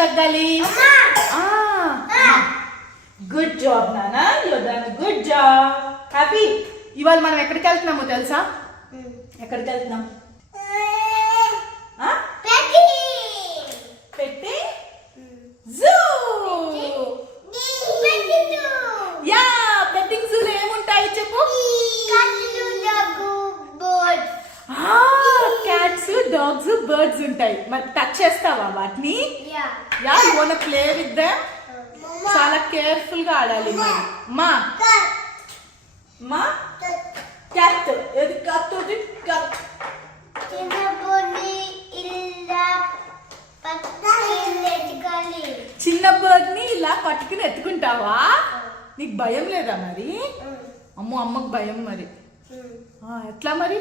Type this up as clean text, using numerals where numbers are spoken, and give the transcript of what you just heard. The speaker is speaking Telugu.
తగ్గాలి? గుడ్ జాబ్ నానా, you done good job. Happy. ఇవాళ మనం ఎక్కడికి వెళ్తున్నామో తెలుసా? ఎక్కడికి వెళ్తున్నాం? పెట్టి జూ. యా, పెట్టింగ్ జూలో ఏముంటాయి చెప్పు? క్యాట్స్, డాగ్స్, బర్డ్స్ ఉంటాయి. మరి టచ్ చేస్తావా వాటిని? Yeah, you want to play with them? చాలా కేర్ఫుల్ గా ఆడాలి. మరి మా మా క్యాట్ ఏది? కత్తుది కత్. చిన్న బర్డ్ ని ఇలా పట్టుకుని ఎత్తుకుంటావా? నీకు భయం లేదా మరి? అమ్మో, అమ్మకు భయం మరి. ఎట్లా మరి?